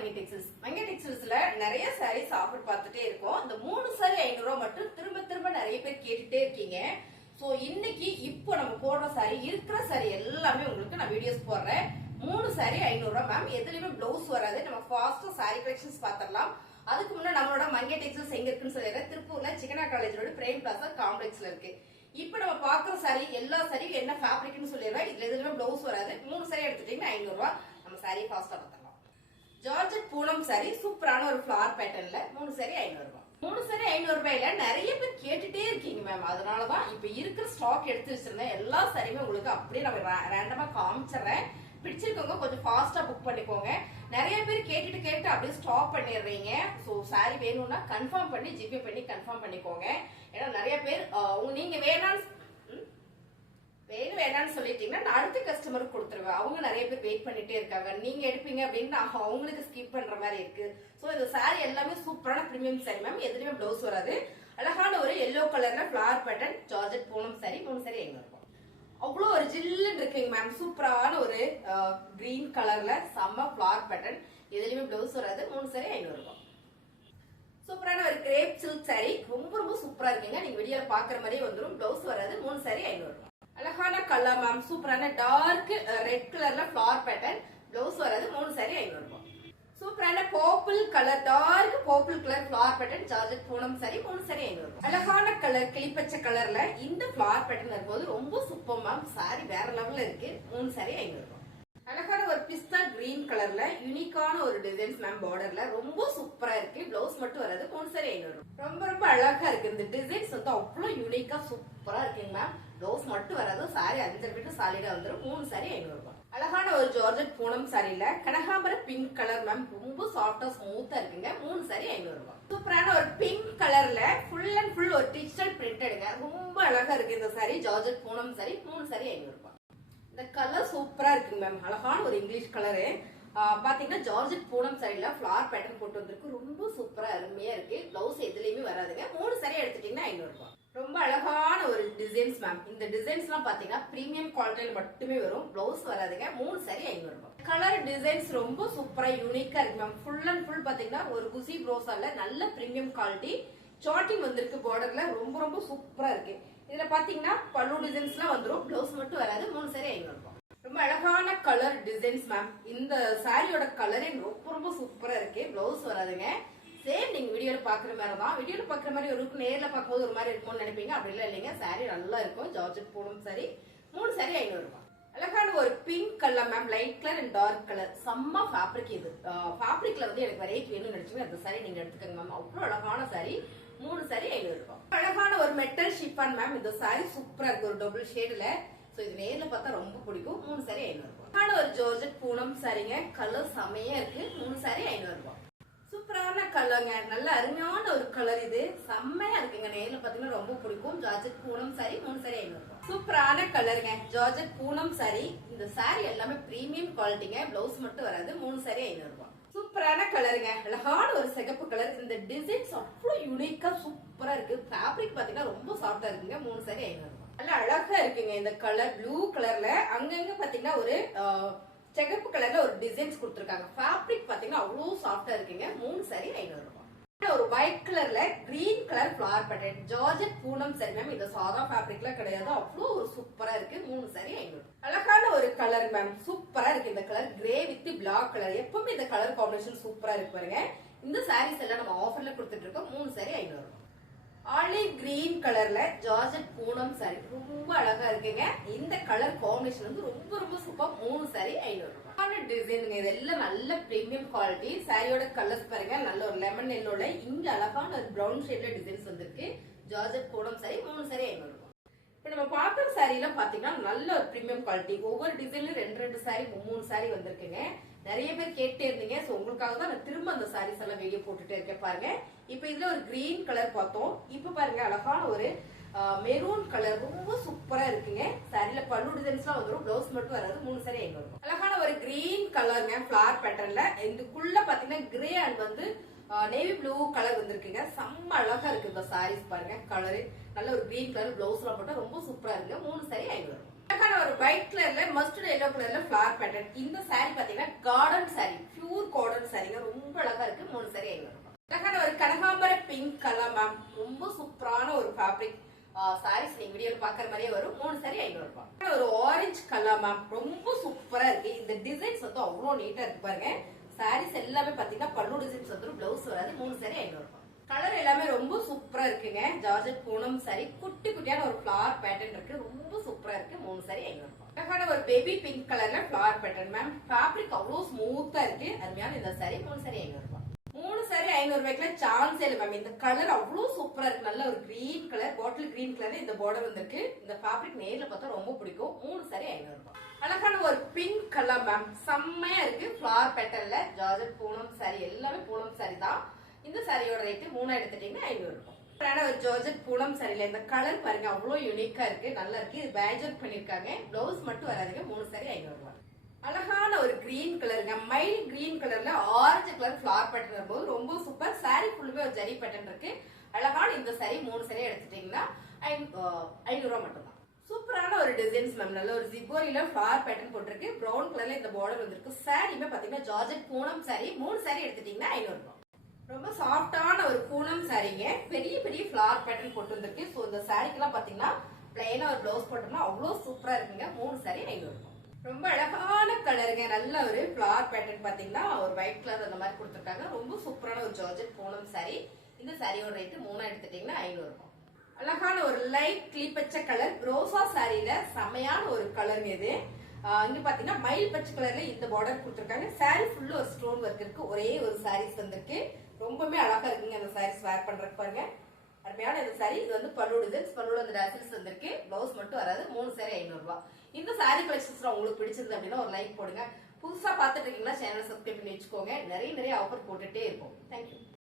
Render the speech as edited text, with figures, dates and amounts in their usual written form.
மங்கை டெக்ஸ்டைல்ஸ்ல நிறைய சாரீஸ் ஆஃபர் பார்த்துட்டே இருக்கோம். இந்த 3 சாரி 500 ரூபாய் மட்டும் திரும்ப திரும்ப நிறைய பேர் கேட்டுட்டே இருக்கீங்க. சோ இன்னைக்கு இப்போ நம்ம போடுற சாரி இருக்கிற சாரி எல்லாமே உங்களுக்கு நான் வீடியோஸ் போடுறேன். 3 சாரி 500 ரூபாய் மேம். எதுலயுமே பிளவுஸ் வராது. நம்ம ஃபாஸ்டா சாரி கலெக்ஷன்ஸ் பாத்திரலாம். அதுக்கு முன்னாடி நம்மளோட மங்கை டெக்ஸ்டைல்ஸ் எங்க இருக்குன்னு சொல்லிடுறேன். திருப்பூர்ல சிக்கனா காலேஜ் ரோடு பிரேம் பிளாசா காம்ப்ளெக்ஸ்ல இருக்கு. இப்ப நம்ம பாக்குற சாரி எல்லா சாரியும் என்ன ஃபேப்ரிக்னு சொல்லிடுறேன். இதுல எதுலயுமே பிளவுஸ் வராது. 3 சாரி எடுத்துட்டீங்கன்னா 500 ரூபாய். நம்ம சாரி ஃபாஸ்டா பாத்திரலாம். ஜார்ஜெட் பூனம் சாரி சூப்பரான ஒரு ஃபிளவர் பேட்டர்ன்ல 3 சாரி 500 ரூபாய். 3 சாரி 500 ரூபாயில நிறைய பேர் கேட்டுட்டே இருக்கீங்க மேம். அதனாலதான் இப்ப இருக்கிற ஸ்டாக் எடுத்து வச்சிருந்தேன். எல்லா சாரியுமே உங்களுக்கு அப்படியே நம்ம ரேண்டமா காமிச்சிடுறேன். பிடிச்சிருக்கவங்க கொஞ்சம் ஃபாஸ்டா புக் பண்ணிக்கோங்க. நிறைய பேர் கேட்டு அப்படியே ஸ்டாப் பண்ணிடுறீங்க. சோ சாரி வேணும்னா கன்ஃபார்ம் பண்ணி ஜிபே பண்ணி கன்ஃபார்ம் பண்ணிக்கோங்க. ஏன்னா நிறைய பேர் நீங்க வேணாம்னு சொல்லிட்டீங்கன்னா நான் அடுத்த கஸ்டமருக்கு கொடுத்துருவேன். அவங்க நிறைய பேர் வெயிட் பண்ணிட்டே இருக்காங்க. நீங்க எடுப்பீங்க அப்படின்னு அவங்களுக்கு ஸ்கிப் பண்ற மாதிரி இருக்கு. சோ இந்த சாரி எல்லாமே சூப்பரான பிரீமியம் சாரி மேம். எதுலயுமே பிளவுஸ் வராது. அழகான ஒரு எல்லோ கலர்ல flower pattern georgette Poonam sari 3 sari 500 ரூபாய். அவ்வளவு ஒரு ஜில்லுன்னு இருக்குங்க மேம். சூப்பரான ஒரு கிரீன் கலர்ல செம்ம ஃபிளவர் பேட்டர்ன். எதுலயுமே பிளவுஸ் வராது. 3 சாரி 500 ரூபாய். சூப்பரான ஒரு கிரேப் சில்க் சாரி. ரொம்ப ரொம்ப சூப்பரா இருக்குங்க. நீங்க வீடியோல பாக்குற மாதிரியே வந்துடும். பிளவுஸ் வராது. 3 சாரி 500 ரூபாய். அழகான கலர் மேம். சூப்பரான டார்க் ரெட் கலர்ல ஃபிளவர் பேட்டர்ன். பிளவுஸ் வராது. 3 சாரி 500 ரூபாய். சூப்பரான purple colour dark purple colour flower pattern georgette Poonam sari 3 sari 500 ரூபாய். அழகான கலர் கிளிப்பச்சை கலர்ல இந்த ஃபிளவர் பேட்டர்ன் இருக்கும்போது ரொம்ப சூப்பர் மேம். சாரி வேற லெவல்ல இருக்கு. 3 சாரி 500 ரூபாய். அழகான ஒரு பிஸ்தா கிரீன் கலர்ல யூனிக்கான ஒரு டிசைன்ஸ் மேம். பார்டர்ல ரொம்ப சூப்பரா இருக்கு. பிளவுஸ் மட்டும் வராது. 3 சாரி 500 ரூபாய். ரொம்ப ரொம்ப அழகா இருக்கு. இந்த டிசைன்ஸ் வந்து அவ்வளவு யூனிக்கா சூப்பரா இருக்குங்க மேம். பிளவுஸ் மட்டும் வராது. சாரி 5 மீட்டர் சாலிடா வந்துடும். 3 சாரி 500 ரூபாய். அழகான ஒரு ஜார்ஜெட் பூனம் சாரில கனகாம்பர பிங்க் கலர் மேம். ரொம்ப சாஃப்டா ஸ்மூத்தா இருக்குங்க. 3 சாரி 500 ரூபாய். சூப்பரான ஒரு பிங்க் கலர்ல ஃபுல் அண்ட் ஃபுல் ஒரு டிஜிட்டல் பிரிண்டடுங்க. ரொம்ப அழகா இருக்கு இந்த சாரி. ஜார்ஜெட் பூனம் சாரி 3 சாரி 500 ரூபாய். இந்த கலர் சூப்பரா இருக்குங்க மேம். அழகான ஒரு இங்கிலீஷ் கலரு. பாத்தீங்கன்னா ஜார்ஜெட் பூனம் சாரில ஃபிளவர் பேட்டர்ன் போட்டு வந்திருக்கு. ரொம்ப சூப்பரா அருமையா இருக்கு. பிளவுஸ் எதுலயுமே வராதுங்க. 3 சாரி எடுத்துட்டீங்கன்னா 500 ரூபாய். ரொம்ப அழகான ஒரு டிசைன்ஸ் மேம். இந்த டிசைன்ஸ் எல்லாம் பாத்தீங்கன்னா பிரீமியம் குவாலிட்டியில மட்டுமே வரும். பிளவுஸ் வராதுங்க. 3 சாரி 500 ரூபாய். கலர் டிசைன்ஸ் ரொம்ப சூப்பரா யூனிக்கா இருக்கு மேம். ஃபுல் அண்ட் ஃபுல் பாத்தீங்கன்னா ஒரு குசி ப்ரோசால நல்ல பிரீமியம் குவாலிட்டி சார்ட்டிங் வந்திருக்கு. பார்டர்ல ரொம்ப ரொம்ப சூப்பரா இருக்கு. இதுல பாத்தீங்கன்னா பல்லு டிசைன்ஸ் எல்லாம் வந்துரும். பிளவுஸ் மட்டும் வராது. 3 சாரி 500 ரூபாய். ரொம்ப அழகான கலர் டிசைன்ஸ் மேம். இந்த சாரியோட கலரே ரொம்ப ரொம்ப சூப்பரா இருக்கு. பிளவுஸ் வராதுங்க. சேம் நீங்க வீடியோல பாக்குற மாதிரி தான். வீடியோல பாக்குற மாதிரி ஒரு நேர்ல பார்க்கும்போது ஒரு மாதிரி இருக்கும்னு நினைப்பீங்க. அப்படி எல்லாம் இல்லைங்க. சாரி நல்லா இருக்கும். ஜார்ஜெட் பூனம் சாரி 3 சாரி 500 ரூபாய். அழகான ஒரு pink colour ma'am. Light colour and dark colour. செம்ம ஃபேப்ரிக். இது ஃபேப்ரிக்ல வந்து எனக்கு வெரைட்டி வேணும்னு நினைச்சீங்க அந்த சாரி நீங்க எடுத்துக்கங்க மேம். அவ்வளவு அழகான சாரி. 3 சாரி 500 ரூபாய். அழகான ஒரு மெட்டல் ஷிஃபான் மேம். இந்த சாரி சூப்பரா இருக்கு. ஒரு டபுள் ஷேடுல. சோ இது நேர்ல பார்த்தா ரொம்ப பிடிக்கும். 3 சாரி 500 ரூபாய். அழகான ஒரு ஜார்ஜெட் பூனம் சாரிங்க. கலர் செமையா இருக்கு. 3 சாரி 500 ரூபாய். சூப்பரான கலருங்க. நல்ல அருமையான ஒரு கலர். இது செம்மையா இருக்குங்க. நேர்ல பாத்தீங்கன்னா ரொம்ப பிடிக்கும். ஜார்ஜெட் பூனம் சாரி 3 சாரி 500 ரூபாய். சூப்பரான கலருங்க. Georgette Poonam sorry. இந்த சாரி எல்லாமே பிரீமியம் குவாலிட்டிங்க. பிளவுஸ் மட்டும் வராது. 3 சாரி 500 ரூபாய். சூப்பரான கலருங்க. அழகான ஒரு சிகப்பு கலர். இந்த டிசைன்ஸ் அவ்வளவு யூனிக்கா சூப்பரா இருக்கு. ஃபேப்ரிக் பாத்தீங்கன்னா ரொம்ப சாஃப்டா இருக்குங்க. 3 சாரி 500 ரூபாய். நல்ல அழகா இருக்குங்க. இந்த கலர் ப்ளூ கலர்ல அங்கங்க பாத்தீங்கன்னா ஒரு சிகப்பு கலர்ல ஒரு டிசைன்ஸ் கொடுத்திருக்காங்க. ஃபேப்ரிக் பாத்தீங்கன்னா அவ்வளவு சாஃப்டா இருக்குங்க. 3 சாரி 500 ரூபாய். ஒரு ஒயிட் கலர்ல green colour flower pattern georgette Poonam sorry ma'am. இது சாதா ஃபேப்ரிக்ல கிடையாது. அவ்வளவு ஒரு சூப்பரா இருக்கு. 3 சாரி 500. அழகான ஒரு கலர் மேம். சூப்பரா இருக்கு. இந்த colour grey with black colour. எப்பவுமே இந்த கலர் காம்பினேஷன் சூப்பரா இருக்கு பாருங்க. இந்த சாரீஸ் எல்லாம் நம்ம ஆஃபர்ல கொடுத்துட்டு இருக்கோம். 3 சாரி 500 ரூபாய். ஆலிவ் கிரீன் கலர்ல ஜார்ஜெட் பூனம் சாரி ரொம்ப அழகா இருக்குங்க. இந்த கலர் காம்பினேஷன் வந்து ரொம்ப ரொம்ப சூப்பர். 3 சாரி 500 ரூபாய். டிசைனுங்க. இதெல்லாம் நல்ல பிரீமியம் குவாலிட்டி. சாரியோட கலர்ஸ் பாருங்க. நல்ல ஒரு லெமன் எல்லோல இங்க அழகான ஒரு பிரவுன் ஷேட்ல டிசைன்ஸ் வந்திருக்கு. ஜார்ஜெட் பூனம் சாரி 3 சாரி 500 ரூபாய். இப்ப நம்ம பாக்குற சாரி எல்லாம் பாத்தீங்கன்னா நல்ல ஒரு பிரீமியம் குவாலிட்டி. ஒவ்வொரு டிசைன்ல 2 சாரி 3 சாரி வந்திருக்குங்க. நிறைய பேர் கேட்டே இருந்தீங்க. சோ உங்களுக்காக தான் நான் திரும்ப அந்த சாரீஸ் எல்லாம் வீடியோ போட்டுட்டே இருக்கேன் பாருங்க. இப்ப இதுல ஒரு கிரீன் கலர் பார்த்தோம். இப்ப பாருங்க அழகான ஒரு மெரூன் கலர். ரொம்ப சூப்பரா இருக்குங்க. சாரில பல்லு டிசைன்ஸ் எல்லாம் வந்துடும். பிளவுஸ் மட்டும் வராது. 3 சாரி 500 ரூபாய். அழகான ஒரு கிரீன் கலருங்க. ஃபிளவர் பேட்டர்ன்ல இதுக்குள்ள பாத்தீங்கன்னா கிரே அண்ட் வந்து நேவி ப்ளூ கலர் வந்திருக்குங்க. செம்ம அழகா இருக்கு இந்த சாரீஸ் பாருங்க. கலரு நல்ல ஒரு கிரீன் கலர். பிளவுஸ் எல்லாம் போட்டா ரொம்ப சூப்பரா இருக்கு. 3 சாரி 500 ரூபாய். அழகான ஒரு ஒயிட் கலர்ல மஸ்டர்ட் எல்லோ கலர்ல ஃபிளவர் பேட்டர்ன். இந்த சாரி பாத்தீங்கன்னா கார்டன் சாரி. பியூர் கார்டன் சாரிங்க. 3 saree 500 ரூபாய். அழகான ஒரு கனகாம்பர பிங்க் கலர் மேம், ரொம்ப சூப்பரான ஒரு ஃபேப்ரிக் சாரீஸ் நீங்க வீடியோல பாக்குற மாதிரியே வரும். 3 saree 500 ரூபாய். ஒரு ஆரஞ்சு கலர் மேம், ரொம்ப சூப்பரா இருக்கு. இந்த டிசைன்ஸ் வந்து அவ்வளவு நீட்டா இருக்கு பாருங்க. சாரீஸ் எல்லாமே பாத்தீங்கன்னா பல்லு டிசைன்ஸ் வந்துரும், பிளவுஸ் வராது. 3 saree 500 ரூபாய். கலர் எல்லாமே ரொம்ப சூப்பரா இருக்குங்க. ஜார்ஜெட் பூனம் saree, குட்டி குட்டியான ஒரு ஃபிளவர் பேட்டர்ன் இருக்கு, ரொம்ப சூப்பரா இருக்கு. 3 saree 500 ரூபாய். அழகான ஒரு பேபி பிங்க் கலர்ல ஃபிளவர் பேட்டர்ன் மேம், ஃபேப்ரிக் அவ்வளவு ஸ்மூத்தா இருக்கு. அருமையான இந்த saree 3 saree 500 ரூபாய். 3 saree 500 ரூபாய்க்குல சான்ஸ் இல்ல மேம். இந்த கலர் அவ்வளவு சூப்பரா இருக்கு. நல்ல ஒரு கிரீன் கலர், பாட்டில் கிரீன் கலர்ல இந்த பார்டர் வந்திருக்கு. இந்த ஃபேப்ரிக் நேர்ல பார்த்தா ரொம்ப பிடிக்கும். 3 saree 500 ரூபாய். அழகான ஒரு பிங்க் கலர் மேம், செம்மையா இருக்கு. ஃபிளவர் பேட்டர்ன்ல ஜார்ஜெட் பூனம் saree, எல்லாமே பூனம் saree தான். இந்த சாரியோட ரேட் 3 எடுத்துட்டீங்கன்னா 500 ரூபாய். ஒரு ஜார்ஜெட் பூனம் சாரில இந்த கலர் பாருங்க, அவ்வளவு யூனிக்கா இருக்கு, நல்லா இருக்கு. இது பேட்ச் ஒர்க் பண்ணிருக்காங்க, பிளவுஸ் மட்டும் வராதுங்க. 3 saree 500 ரூபாய். அழகான ஒரு கிரீன் கலருங்க, மைல் கிரீன் கலர்ல ஆரஞ்சு கலர் ஃபிளவர் பேட்டர்ன் வரும்போது ரொம்ப சூப்பர். saree ஃபுல்லுமே ஒரு ஜரி பேட்டர்ன் இருக்கு. அழகான இந்த saree 3 saree எடுத்துட்டீங்கன்னா 500 ரூபாய் மட்டும் தான். சூப்பரான ஒரு டிசைன்ஸ் மேம், நல்ல ஒரு ஜிபோரியில ஃபிளவர் பேட்டர்ன் போட்டிருக்கு. பிரவுன் கலர்ல இந்த பார்டர் வந்திருக்கு. சாரியுமே பாத்தீங்கன்னா ஜார்ஜெட் பூனம் saree, 3 saree எடுத்துட்டீங்கன்னா 500 ரூபாய். ரொம்ப சாஃப்டான ஒரு பூனம் சாரீங்க, பெரிய பெரிய ஃபிளவர் பேட்டர்ன் போட்டு வந்திருக்கு. சோ இந்த சாரிக்கெல்லாம் பாத்தீங்கன்னா பிளைனா ஒரு பிளவுஸ் போட்டோம்னா அவ்வளவு சூப்பரா இருக்குங்க. 3 saree 500 ரூபாய். ரொம்ப அழகான கலருங்க, நல்ல ஒரு ஃபிளவர் பேட்டர்ன் பாத்தீங்கன்னா ஒரு ஒயிட் கலர் அந்த மாதிரி கொடுத்துருக்காங்க. ரொம்ப சூப்பரான ஒரு ஜார்ஜெட் பூனம் saree. இந்த சாரியோட ரேட் 3 எடுத்துட்டீங்கன்னா 500 ரூபாய். அழகான ஒரு லைட் கிளிப்பச்சை கலர் ரோசா சாரியில செமையான ஒரு கலர் இது. இங்க பாத்தீங்கன்னா மயில் பச்சை கலர்ல இந்த பார்டர் கொடுத்துருக்காங்க. சாரி ஃபுல்லா ஒரு ஸ்டோன் ஒர்க் இருக்கு. ஒரே ஒரு சாரீஸ் வந்திருக்கு, ரொம்பவே அழகா இருக்குங்க. அந்த சாரீஸ் வேர் பண்றதுக்கு பாருங்க, அருமையான இந்த சாரி. இது வந்து பல்லு டிசைன்ஸ், பல்லுல அந்த டேசல்ஸ் வந்திருக்கு, பிளவுஸ் மட்டும் வராது. 3 saree 500 ரூபாய். இந்த சாரி கலெக்ஷன்ஸ் உங்களுக்கு பிடிச்சிருந்து அப்படின்னா ஒரு லைக் போடுங்க. புதுசா பாத்துட்டு இருக்கீங்களா, சேனல் சப்ஸ்கிரைப் பண்ணி வச்சுக்கோங்க. நிறைய ஆஃபர் போட்டுட்டே இருக்கும். தேங்க்யூ.